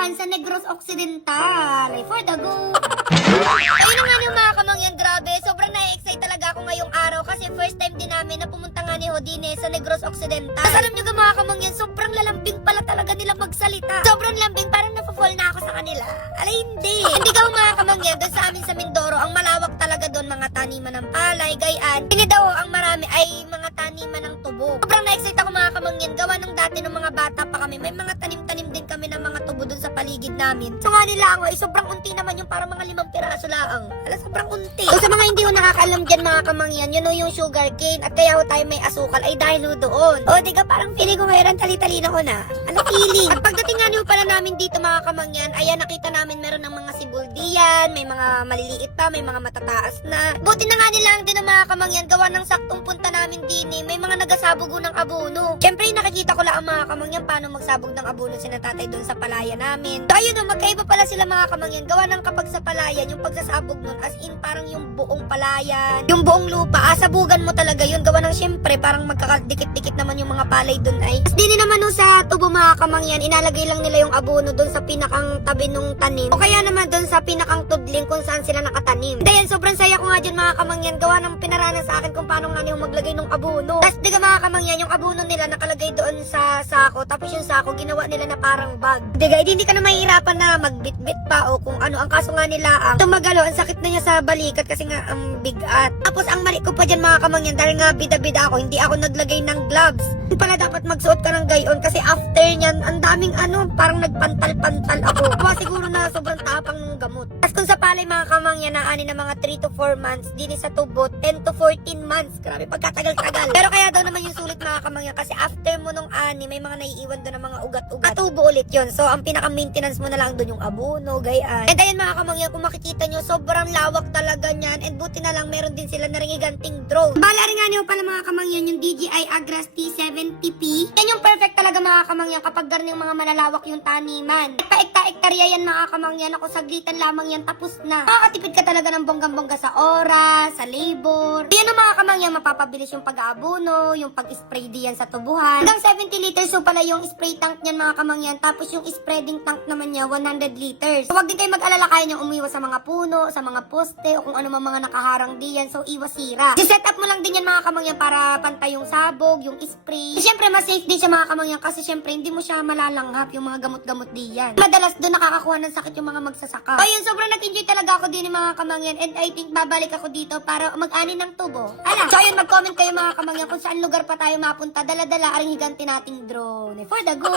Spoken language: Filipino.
Butuan sa Negros Occidental. Ay, for the go. Ayun na nga yung mga kamangyan, grabe. Sobrang na-excite talaga ako ngayong araw kasi first time din namin na pumunta nga ni Hodine sa Negros Occidental. Tapos alam nyo mga kamangyan, sobrang lalambing pala talaga nila magsalita. Sobrang lambing, parang na-fall na ako sa kanila. Alay, hindi. Hindi ka mga kamangyan, doon sa amin sa Mindoro, ang malawak talaga doon, mga taniman ng palay, gayan. Hindi daw ang marami ay mga taniman ng tubo. Sobrang na-excite ako mga kamangyan, gawa ng dati ng mga bata pa kami. May mga tanim-tanim din kami ng mga tubo doon sa paligid namin. So nga nila ako ay sobrang unti naman yung para mga 5 piraso laang. Ala, sobrang unti. So sa mga hindi ko nakakaalam dyan mga kamangyan, yun o yung sugar cane at kaya ho tayo may asukal ay dahil ho doon. O di ka parang feeling ko ngayon tali-talina ko na. Ano feeling? At pagdating nga niyo pala namin dito mga kamangyan, ayan nakita namin meron ng mga sibuldiyan, may mga maliliit pa, may mga matataas na. Buti na nga nilang din ng mga kamangyan, gawa ng saktong punta namin din eh, may mga nagasabog ng abono. Siyempre nakikita ko lang ang mga kamangyan paano magsabog ng abono si natatay doon sa palaya namin. So ayun o, magkaiba pala sila mga kamangyan, gawa ng kapag sa palayan, yung pagsasabog nun, as in parang yung buong palayan, yung buong lupa, sabugan mo talaga yun, gawa ng siyempre parang magkakadikit-dikit naman yung mga palay doon ay. Tapos din naman no, sa tubo mga kamangyan, inalagay lang nila yung abono doon sa pinakang tabi nung tanim, o kaya naman doon sa pinakang tudling kung saan sila nakatanim. Dayan, sobrang saya ko nga dyan mga kamangyan, gawa ng pinaranas sa akin kung paano nga yung maglagay ng abono. Tapos diga mga kamangyan, yung abono nila nakalagay doon sa sako, tapos yung sako ginawa nila na parang bag. Diga, hindi ka na mahihirapan na magbitbit pa o kung ano. Ang kaso nga nila ang tumagalo, ang sakit na niya sa balikat kasi nga ang bigat. Tapos ang mali ko pa dyan mga kamangyan, dahil nga bida-bida ako, hindi ako naglagay ng gloves. Pala dapat magsuot ka ng gayon kasi after nyan, ang daming parang nagpantal-pantal ako. Kaya siguro na sobrang tapang ng gamot. Tapos kung sa palay mga kamangyan na ani na mga 3 to 4 months, din sa tubo 10 to 14 months. Grabe pagkatagal-tagal. Pero kaya daw naman yung sulit mga kamangyan kasi after mo nung ani, may mga naiiwan doon ng mga ugat-ugat. Tubo ulit yun. So ang pinaka-maintenance mo na lang doon yung abono, gayan. And ayun mga kamangyan, kung makikita nyo, sobrang lawak talaga nyan. And buti na lang meron din sila na ring higanting drone. Bala rin nga nyo pala mga kamangyan, yung DJI Agras T70P. Yan yung perfect talaga mga kamangyan kapag garing mga malalawak yung taniman. Pa-ekta-ektarya yan mga kamangyan. Ako saglitan lamang yan, tapos na. Makakatipid ka talaga ng bonggang-bongga sa oras, sa labor. Yan ang mga kamangyan, mapapabilis yung pag-aabono, yung pag-spray diyan sa tubuhan. Hanggang 70 liters so pala yung spray tank niyan mga kamangyan. Tapos yung spreading tank naman niya 100 liters. So wag din kayo mag-alala, kaya niyong umiwas sa mga puno, sa mga poste, o kung ano mga nakaharang diyan. So iwas sira. I-set up mo lang din yan mga kamangyan para pantay yung sabog, yung spray. So, syempre mas safe din siya mga kamangyan kasi syempre hindi mo siya malalanghap yung mga gamot-gamot diyan. Madalas doon nakakakuha ng sakit yung mga magsasaka. So yun, sobrang nag-enjoy talaga ako din mga kamangyan, and I think babalik ako dito para mag-ani ng tubo. Ala. So ayun, mag-comment kayo mga kamangyan kung saan lugar pa tayo mapunta. Dala-dala aring higanti nating drone. For the go!